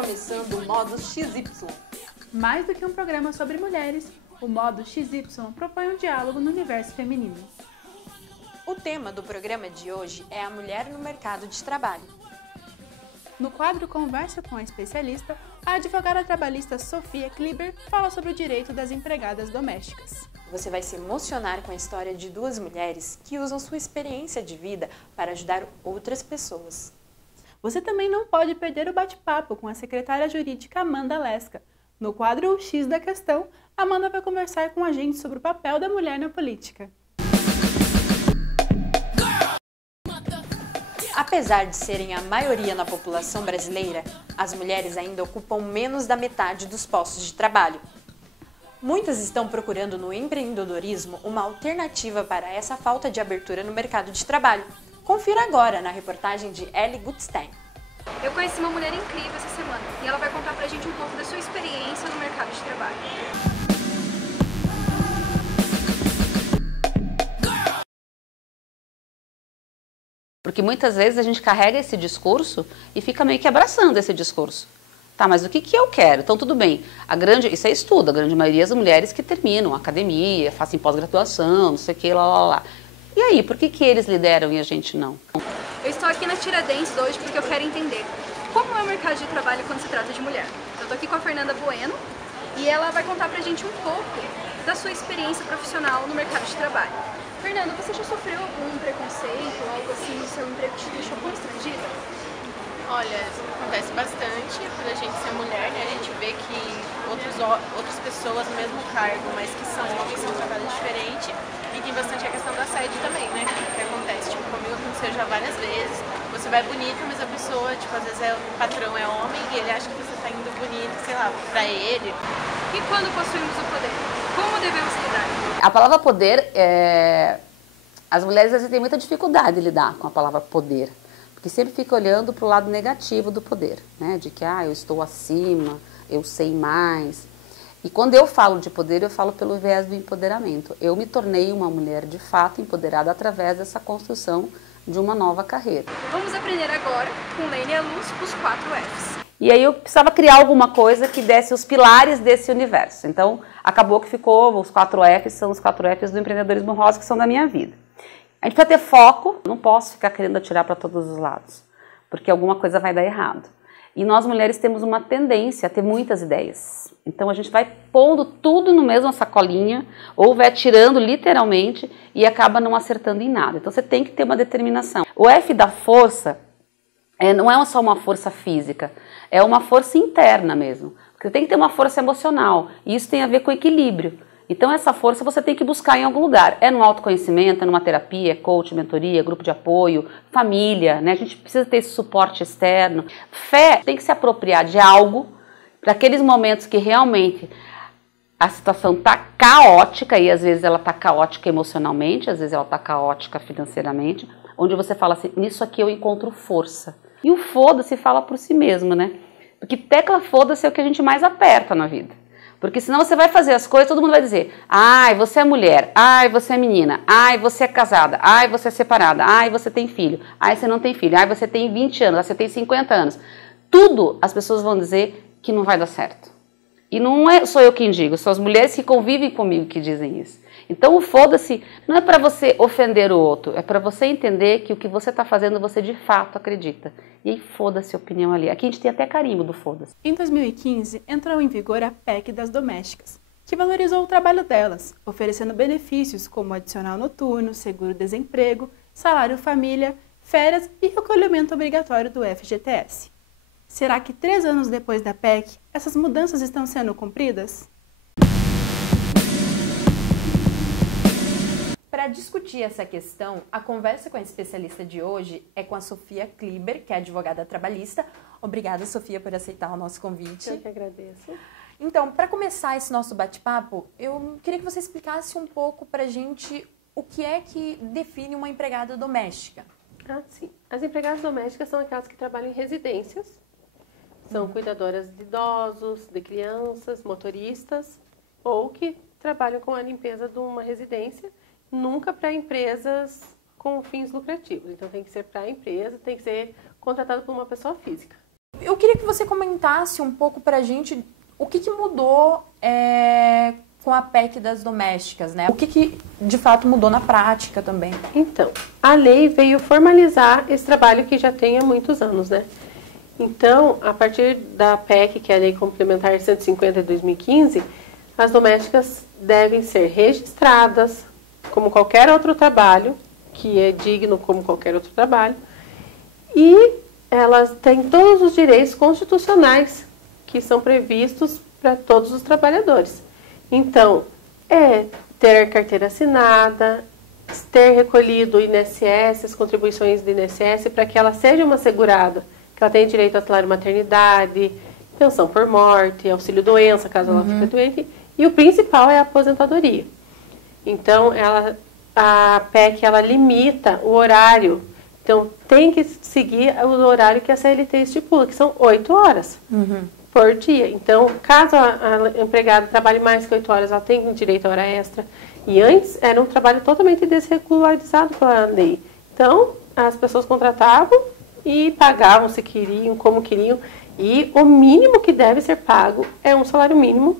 começando o Modo XY. Mais do que um programa sobre mulheres, o Modo XY propõe um diálogo no universo feminino. O tema do programa de hoje é a mulher no mercado de trabalho. No quadro Conversa com a Especialista, a advogada trabalhista Sofia Kliber fala sobre o direito das empregadas domésticas. Você vai se emocionar com a história de duas mulheres que usam sua experiência de vida para ajudar outras pessoas. Você também não pode perder o bate-papo com a secretária jurídica Amanda Lesca. No quadro O X da Questão, Amanda vai conversar com a gente sobre o papel da mulher na política. Apesar de serem a maioria na população brasileira, as mulheres ainda ocupam menos da metade dos postos de trabalho. Muitas estão procurando no empreendedorismo uma alternativa para essa falta de abertura no mercado de trabalho. Confira agora na reportagem de Ellie Gutstein. Eu conheci uma mulher incrível essa semana e ela vai contar pra gente um pouco da sua experiência no mercado de trabalho. Porque muitas vezes a gente carrega esse discurso e fica meio que abraçando esse discurso. Tá, mas o que eu quero? Então tudo bem, isso é estudo, a grande maioria das mulheres que terminam a academia, fazem pós-graduação, não sei o que, lá. E aí, por que eles lideram e a gente não? Eu estou aqui na Tiradentes hoje porque eu quero entender como é o mercado de trabalho quando se trata de mulher. Eu estou aqui com a Fernanda Bueno e ela vai contar pra gente um pouco da sua experiência profissional no mercado de trabalho. Fernanda, você já sofreu algum preconceito ou algo assim no seu emprego que te deixou constrangida? Olha, acontece bastante por a gente ser mulher, né? A gente vê que outras pessoas no mesmo cargo, mas que são homens, são tratadas diferente. E tem bastante a questão do assédio também, né? Que acontece, tipo, comigo aconteceu já várias vezes. Você vai bonita, mas a pessoa, tipo, às vezes o patrão é homem e ele acha que você tá indo bonita, sei lá, pra ele. E quando possuímos o poder, como devemos lidar? A palavra poder, as mulheres às vezes têm muita dificuldade de lidar com a palavra poder. Porque sempre fica olhando para o lado negativo do poder, né? De que, eu estou acima, eu sei mais. E quando eu falo de poder, eu falo pelo viés do empoderamento. Eu me tornei uma mulher de fato empoderada através dessa construção de uma nova carreira. Vamos aprender agora, com Lene e a Luz, os 4 Fs. E aí eu precisava criar alguma coisa que desse os pilares desse universo. Então, acabou que ficou, os 4 Fs são os 4 Fs do empreendedorismo rosa, que são da minha vida. A gente precisa ter foco, não posso ficar querendo atirar para todos os lados, porque alguma coisa vai dar errado. E nós mulheres temos uma tendência a ter muitas ideias. Então a gente vai pondo tudo no mesmo sacolinha, ou vai atirando literalmente e acaba não acertando em nada. Então você tem que ter uma determinação. O F da força não é só uma força física, é uma força interna mesmo. Porque você tem que ter uma força emocional, e isso tem a ver com equilíbrio. Então essa força você tem que buscar em algum lugar. É no autoconhecimento, é numa terapia, é coach, mentoria, grupo de apoio, família, né? A gente precisa ter esse suporte externo. Fé tem que se apropriar de algo para aqueles momentos que realmente a situação está caótica, e às vezes ela está caótica emocionalmente, às vezes ela está caótica financeiramente, onde você fala assim, nisso aqui eu encontro força. E o foda-se fala por si mesmo, né? Porque tecla foda-se é o que a gente mais aperta na vida. Porque senão você vai fazer as coisas, todo mundo vai dizer, ai, você é mulher, ai, você é menina, ai, você é casada, ai, você é separada, ai, você tem filho, ai, você não tem filho, ai, você tem 20 anos, ai, você tem 50 anos. Tudo as pessoas vão dizer que não vai dar certo. E não sou eu quem digo, são as mulheres que convivem comigo que dizem isso. Então o foda-se não é para você ofender o outro, é para você entender que o que você está fazendo você de fato acredita. E aí foda-se a opinião ali. Aqui a gente tem até carimbo do foda-se. Em 2015, entrou em vigor a PEC das domésticas, que valorizou o trabalho delas, oferecendo benefícios como adicional noturno, seguro-desemprego, salário família, férias e recolhimento obrigatório do FGTS. Será que 3 anos depois da PEC, essas mudanças estão sendo cumpridas? Para discutir essa questão, a conversa com a especialista de hoje é com a Sofia Kliber, que é advogada trabalhista. Obrigada, Sofia, por aceitar o nosso convite. Eu que agradeço. Então, para começar esse nosso bate-papo, eu queria que você explicasse um pouco para a gente o que é que define uma empregada doméstica. Sim. As empregadas domésticas são aquelas que trabalham em residências. São cuidadoras de idosos, de crianças, motoristas, ou que trabalham com a limpeza de uma residência, nunca para empresas com fins lucrativos. Então tem que ser para a empresa, tem que ser contratado por uma pessoa física. Eu queria que você comentasse um pouco pra gente o que mudou com a PEC das domésticas, né? O que de fato mudou na prática também? Então, a lei veio formalizar esse trabalho que já tem há muitos anos, né? Então, a partir da PEC, que é a Lei Complementar 150 de 2015, as domésticas devem ser registradas como qualquer outro trabalho, que é digno como qualquer outro trabalho, e elas têm todos os direitos constitucionais que são previstos para todos os trabalhadores. Então, ter carteira assinada, ter recolhido o INSS, as contribuições do INSS, para que ela seja uma segurada, que ela tenha direito a salário maternidade, pensão por morte, auxílio doença, caso ela fique doente, e o principal é a aposentadoria. Então, a PEC, ela limita o horário. Então, tem que seguir o horário que a CLT estipula, que são 8 horas por dia. Então, caso a empregada trabalhe mais que 8 horas, ela tem direito a hora extra. E antes, era um trabalho totalmente desregularizado pela lei. Então, as pessoas contratavam e pagavam se queriam, como queriam. E o mínimo que deve ser pago é um salário mínimo.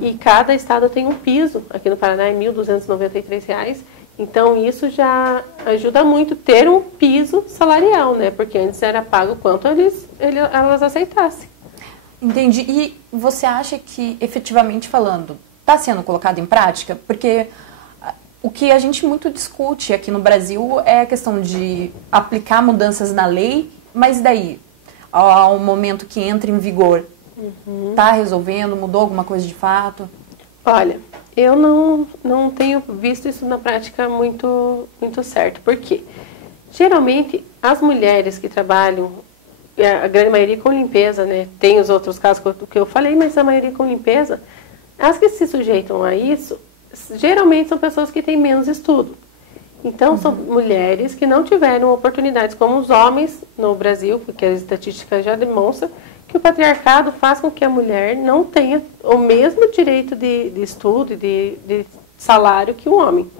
E cada estado tem um piso. Aqui no Paraná é R$ 1.293. Então, isso já ajuda muito ter um piso salarial, né? Porque antes era pago quanto elas aceitassem. Entendi. E você acha que, efetivamente falando, está sendo colocado em prática? Porque o que a gente muito discute aqui no Brasil é a questão de aplicar mudanças na lei, mas daí, ao momento que entra em vigor, está resolvendo, mudou alguma coisa de fato? Olha, eu não tenho visto isso na prática muito certo. Por quê? Geralmente, as mulheres que trabalham, a grande maioria com limpeza, né? Tem os outros casos que eu falei, mas a maioria com limpeza, as que se sujeitam a isso, geralmente são pessoas que têm menos estudo. Então, são mulheres que não tiveram oportunidades como os homens no Brasil, porque as estatísticas já demonstram que o patriarcado faz com que a mulher não tenha o mesmo direito de estudo e de salário que o homem.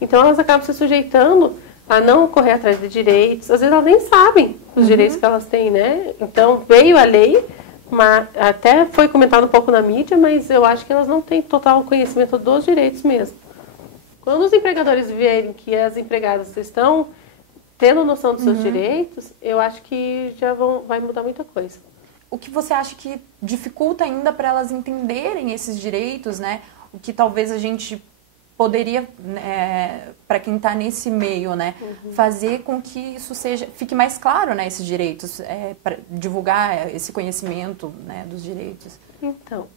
Então, elas acabam se sujeitando a não correr atrás de direitos. Às vezes, elas nem sabem os direitos que elas têm, né? Então, veio a lei, até foi comentado um pouco na mídia, mas eu acho que elas não têm total conhecimento dos direitos mesmo. Quando os empregadores verem que as empregadas estão tendo noção dos seus direitos, eu acho que já vai mudar muita coisa. O que você acha que dificulta ainda para elas entenderem esses direitos, né? O que talvez a gente poderia, para quem está nesse meio, né, fazer com que isso fique mais claro, né, esses direitos, para divulgar esse conhecimento, né, dos direitos? Então,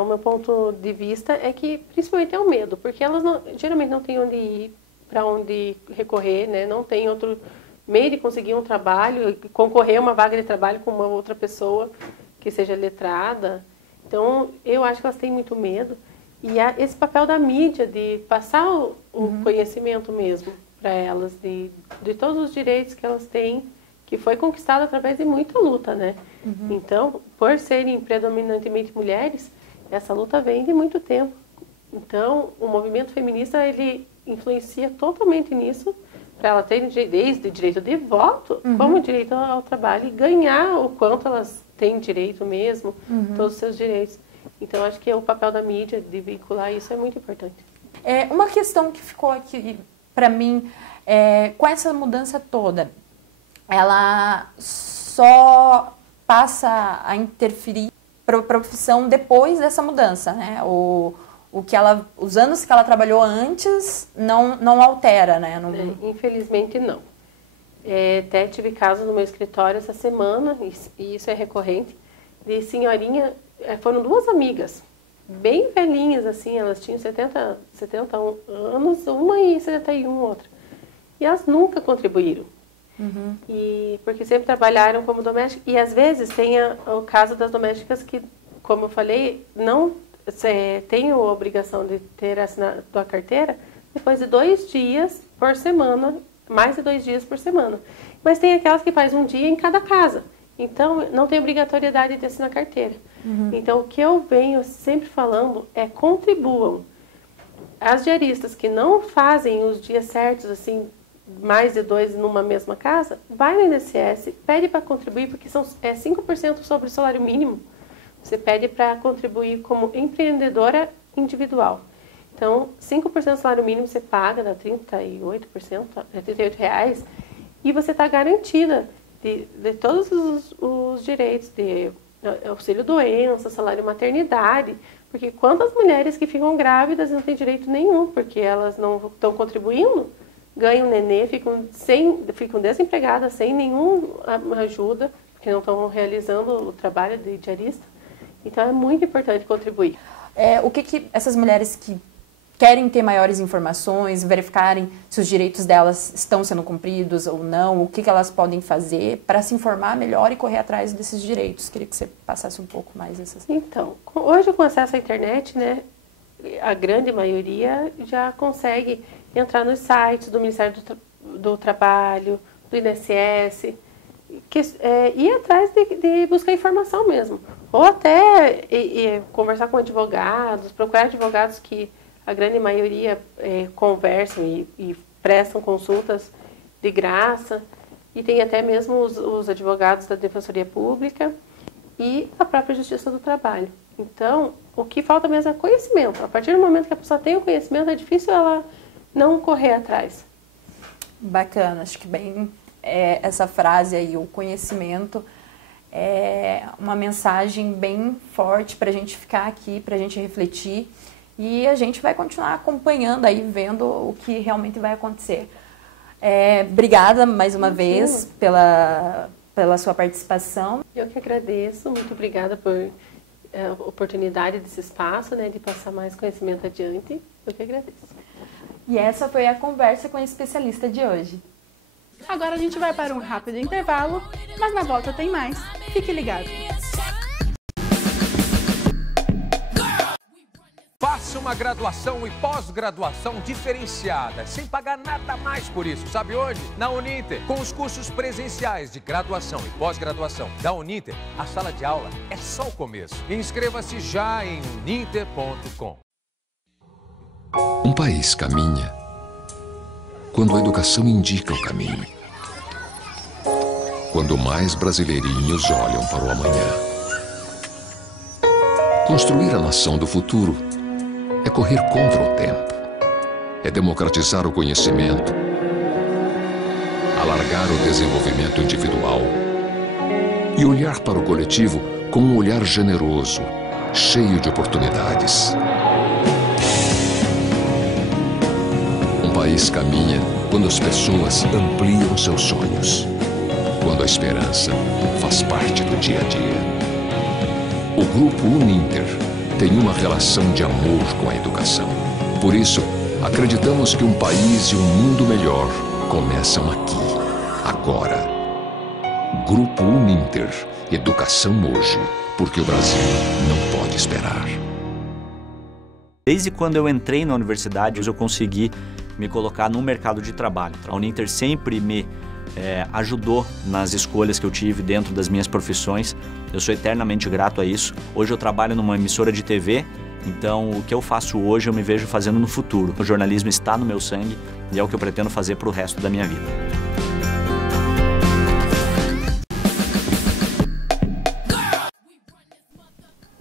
o meu ponto de vista é que principalmente é o medo, porque elas geralmente não têm onde ir, para onde recorrer, né, não tem outro meio de conseguir um trabalho, concorrer a uma vaga de trabalho com uma outra pessoa que seja letrada. Então, eu acho que elas têm muito medo. E esse papel da mídia de passar o conhecimento mesmo para elas, de todos os direitos que elas têm, que foi conquistado através de muita luta, né? Então, por serem predominantemente mulheres, essa luta vem de muito tempo. Então, o movimento feminista, ele influencia totalmente nisso, para ela ter desde direito de voto, como direito ao trabalho, e ganhar o quanto elas têm direito mesmo, todos os seus direitos. Então, acho que o papel da mídia de vincular isso é muito importante. Uma questão que ficou aqui para mim, com essa mudança toda, ela só passa a interferir para a profissão depois dessa mudança, né? Os anos que ela trabalhou antes não altera, né? Infelizmente não. Até tive casos no meu escritório essa semana, e isso é recorrente, de senhorinha, foram duas amigas, bem velhinhas assim, elas tinham 71 anos, uma e 71 outra. E elas nunca contribuíram. E porque sempre trabalharam como domésticas. E às vezes tem o caso das domésticas que, como eu falei, não tem a obrigação de ter assinado a carteira depois de 2 dias por semana, mais de 2 dias por semana. Mas tem aquelas que faz um dia em cada casa. Então, não tem obrigatoriedade de assinar carteira. Então, o que eu venho sempre falando é contribuam. As diaristas que não fazem os dias certos, assim, mais de 2 numa mesma casa, vai no INSS, pede para contribuir, porque são 5% sobre o salário mínimo. Você pede para contribuir como empreendedora individual. Então, 5% do salário mínimo você paga, dá 38%, é R$38, e você está garantida de todos os direitos, de auxílio doença, salário maternidade, porque quantas mulheres que ficam grávidas não têm direito nenhum, porque elas não estão contribuindo, ganham nenê, ficam desempregadas, sem nenhuma ajuda, porque não estão realizando o trabalho de diarista. Então é muito importante contribuir. O que essas mulheres que querem ter maiores informações, verificarem se os direitos delas estão sendo cumpridos ou não, o que elas podem fazer para se informar melhor e correr atrás desses direitos? Queria que você passasse um pouco mais essas. Então, hoje com acesso à internet, né, a grande maioria já consegue entrar nos sites do Ministério do Trabalho, do INSS, ir atrás de buscar informação mesmo. Ou até conversar com advogados, procurar advogados que a grande maioria conversam e prestam consultas de graça. E tem até mesmo os advogados da Defensoria Pública e a própria Justiça do Trabalho. Então, o que falta mesmo é conhecimento. A partir do momento que a pessoa tem o conhecimento, é difícil ela não correr atrás. Bacana, acho que bem essa frase aí, o conhecimento, é uma mensagem bem forte para a gente ficar aqui, para a gente refletir. E a gente vai continuar acompanhando aí, vendo o que realmente vai acontecer. Obrigada mais uma vez pela sua participação. Eu que agradeço, muito obrigada por a oportunidade desse espaço, né, de passar mais conhecimento adiante. Eu que agradeço. E essa foi a conversa com a especialista de hoje. Agora a gente vai para um rápido intervalo, mas na volta tem mais. Fique ligado. Faça uma graduação e pós-graduação diferenciada, sem pagar nada mais por isso. Sabe onde? Na Uninter. Com os cursos presenciais de graduação e pós-graduação da Uninter, a sala de aula é só o começo. Inscreva-se já em uninter.com. Um país caminha quando a educação indica o caminho. Quando mais brasileirinhos olham para o amanhã. Construir a nação do futuro é correr contra o tempo. É democratizar o conhecimento, alargar o desenvolvimento individual e olhar para o coletivo com um olhar generoso, cheio de oportunidades. Um país caminha quando as pessoas ampliam seus sonhos, quando a esperança faz parte do dia a dia. O Grupo Uninter tem uma relação de amor com a educação. Por isso, acreditamos que um país e um mundo melhor começam aqui, agora. Grupo Uninter, educação hoje, porque o Brasil não pode esperar. Desde quando eu entrei na universidade, eu consegui me colocar no mercado de trabalho. A Uninter sempre me ajudou nas escolhas que eu tive dentro das minhas profissões. Eu sou eternamente grato a isso. Hoje eu trabalho numa emissora de TV, então o que eu faço hoje eu me vejo fazendo no futuro. O jornalismo está no meu sangue e é o que eu pretendo fazer para o resto da minha vida.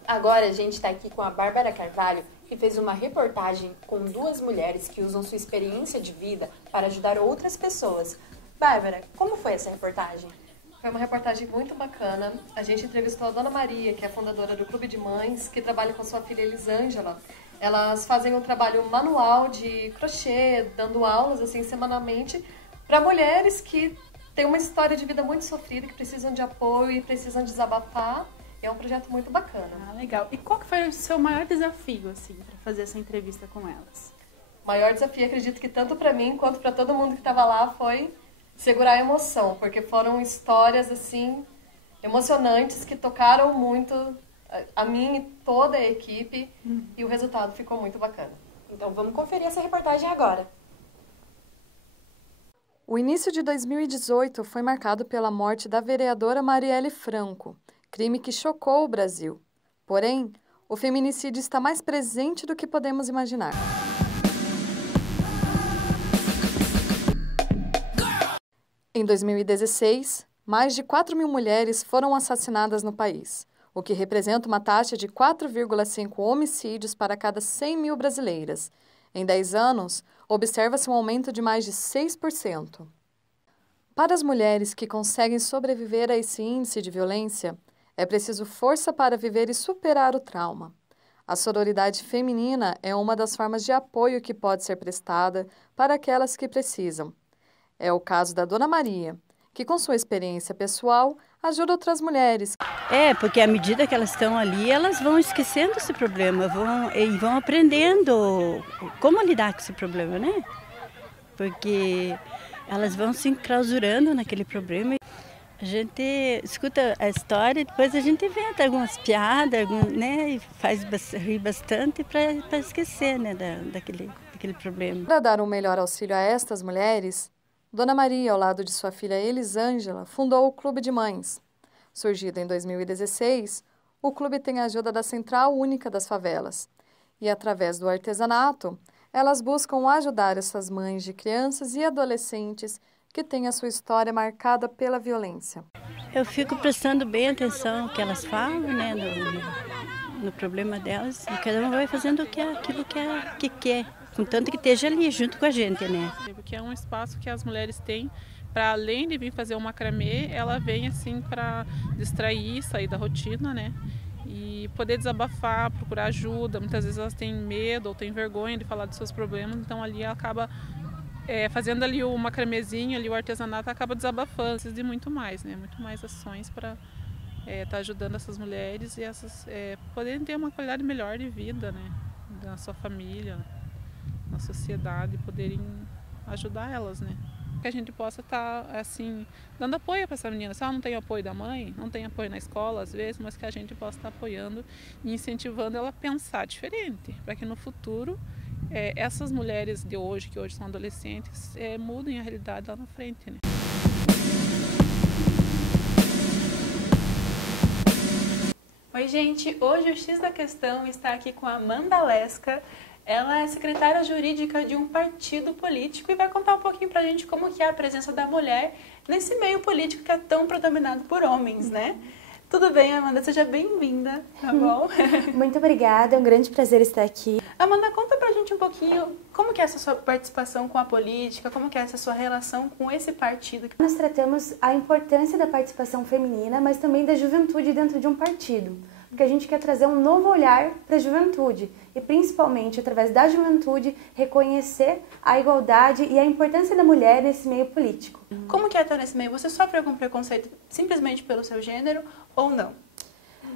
Agora a gente está aqui com a Bárbara Carvalho, que fez uma reportagem com 2 mulheres que usam sua experiência de vida para ajudar outras pessoas. Bárbara, como foi essa reportagem? Foi uma reportagem muito bacana. A gente entrevistou a Dona Maria, que é a fundadora do Clube de Mães, que trabalha com a sua filha Elisângela. Elas fazem um trabalho manual de crochê, dando aulas assim semanalmente para mulheres que têm uma história de vida muito sofrida, que precisam de apoio e precisam desabafar. É um projeto muito bacana. Ah, legal. E qual que foi o seu maior desafio, assim, para fazer essa entrevista com elas? O maior desafio, acredito que tanto para mim quanto para todo mundo que estava lá, foi segurar a emoção, porque foram histórias, assim, emocionantes, que tocaram muito a mim e toda a equipe, e o resultado ficou muito bacana. Então vamos conferir essa reportagem agora. O início de 2018 foi marcado pela morte da vereadora Marielle Franco, crime que chocou o Brasil. Porém, o feminicídio está mais presente do que podemos imaginar. Em 2016, mais de 4.000 mulheres foram assassinadas no país, o que representa uma taxa de 4,5 homicídios para cada 100.000 brasileiras. Em 10 anos, observa-se um aumento de mais de 6%. Para as mulheres que conseguem sobreviver a esse índice de violência, é preciso força para viver e superar o trauma. A sororidade feminina é uma das formas de apoio que pode ser prestada para aquelas que precisam. É o caso da Dona Maria, que com sua experiência pessoal ajuda outras mulheres. Porque à medida que elas estão ali, elas vão esquecendo esse problema, vão aprendendo como lidar com esse problema, né? Porque elas vão se enclausurando naquele problema. A gente escuta a história e depois a gente inventa algumas piadas, né? E faz rir bastante para esquecer, né? daquele problema. Para dar um melhor auxílio a estas mulheres, Dona Maria, ao lado de sua filha Elisângela, fundou o Clube de Mães. Surgido em 2016, o clube tem a ajuda da Central Única das Favelas. E, através do artesanato, elas buscam ajudar essas mães de crianças e adolescentes que têm a sua história marcada pela violência. Eu fico prestando bem atenção no que elas falam, né, no problema delas, e cada uma vai fazendo aquilo que quer. Contanto que esteja ali junto com a gente, né? Porque é um espaço que as mulheres têm para, além de vir fazer o macramê, ela vem assim para distrair, sair da rotina, né? E poder desabafar, procurar ajuda. Muitas vezes elas têm medo ou têm vergonha de falar dos seus problemas, então ali ela acaba fazendo ali o macramezinho, ali o artesanato, acaba desabafando. Precisa de muito mais, né? Muito mais ações para estar ajudando essas mulheres e essas poderem ter uma qualidade melhor de vida, né? Da sua família, na sociedade, poderem ajudar elas, né? Que a gente possa estar, assim, dando apoio para essa menina. Se ela não tem apoio da mãe, não tem apoio na escola, às vezes, mas que a gente possa estar apoiando e incentivando ela a pensar diferente, para que no futuro essas mulheres de hoje, que hoje são adolescentes, mudem a realidade lá na frente, né? Oi, gente! Hoje o X da Questão está aqui com a Amanda Lesca. Ela é secretária jurídica de um partido político e vai contar um pouquinho pra gente como que é a presença da mulher nesse meio político que é tão predominado por homens, né? Tudo bem, Amanda? Seja bem-vinda, tá bom? Muito obrigada, é um grande prazer estar aqui. Amanda, conta pra gente um pouquinho como que é essa sua participação com a política, como que é essa sua relação com esse partido. Nós tratamos a importância da participação feminina, mas também da juventude dentro de um partido. Porque a gente quer trazer um novo olhar para a juventude e, principalmente, através da juventude, reconhecer a igualdade e a importância da mulher nesse meio político. Como que é estar nesse meio? Você sofre algum preconceito simplesmente pelo seu gênero ou não?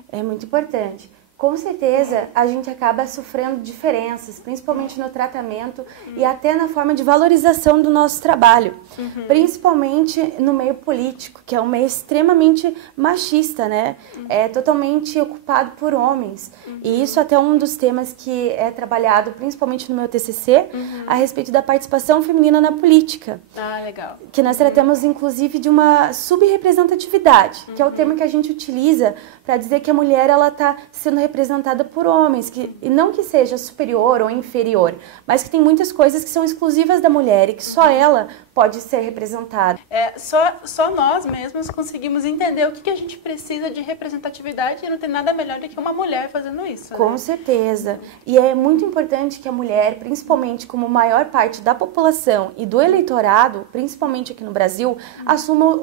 É muito importante. Com certeza, a gente acaba sofrendo diferenças, principalmente no tratamento e até na forma de valorização do nosso trabalho. Principalmente no meio político, que é um meio extremamente machista, né? É totalmente ocupado por homens. E isso até é um dos temas que é trabalhado, principalmente no meu TCC, a respeito da participação feminina na política. Ah, legal. Que nós tratamos, inclusive, de uma subrepresentatividade, que é o termo que a gente utiliza para dizer que a mulher ela está sendo representada por homens, e não que seja superior ou inferior, mas que tem muitas coisas que são exclusivas da mulher e que só ela pode ser representada. Só nós mesmos conseguimos entender o que a gente precisa de representatividade e não tem nada melhor do que uma mulher fazendo isso. Com certeza. E é muito importante que a mulher, principalmente como maior parte da população e do eleitorado, principalmente aqui no Brasil,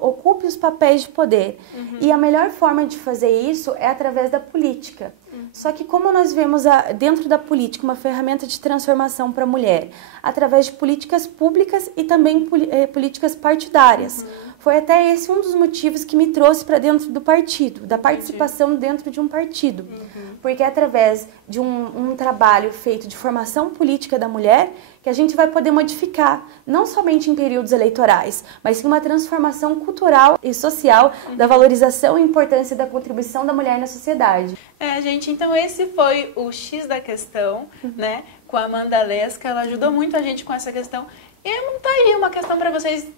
ocupe os papéis de poder. E a melhor forma de fazer isso é através da política. Só que como nós vemos dentro da política uma ferramenta de transformação para a mulher, através de políticas públicas e também políticas partidárias. Foi até esse um dos motivos que me trouxe para dentro do partido, da participação dentro de um partido. Porque é através de um trabalho feito de formação política da mulher que a gente vai poder modificar, não somente em períodos eleitorais, mas sim uma transformação cultural e social da valorização e importância da contribuição da mulher na sociedade. Gente, então esse foi o X da Questão, né, com a Amanda Lesca. Ela ajudou muito a gente com essa questão. E tá aí uma questão para vocês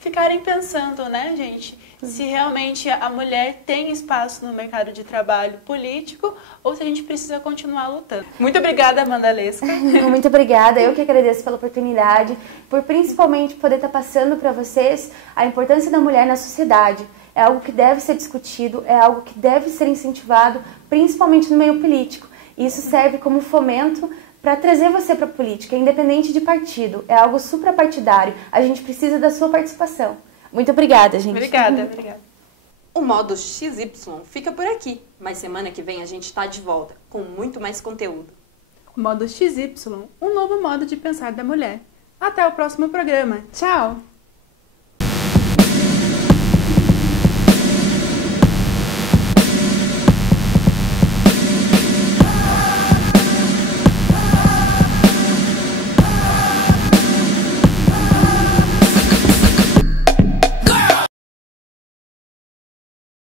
ficarem pensando, né, gente? se realmente a mulher tem espaço no mercado de trabalho político ou se a gente precisa continuar lutando. Muito obrigada, Amanda Lesca. Muito obrigada, eu que agradeço pela oportunidade, por principalmente poder estar passando para vocês a importância da mulher na sociedade. É algo que deve ser discutido, é algo que deve ser incentivado, principalmente no meio político. Isso serve como fomento para trazer você para a política, independente de partido. É algo suprapartidário. A gente precisa da sua participação. Muito obrigada, gente. Obrigada. O Modo XY fica por aqui, mas semana que vem a gente está de volta com muito mais conteúdo. O Modo XY, um novo modo de pensar da mulher. Até o próximo programa. Tchau!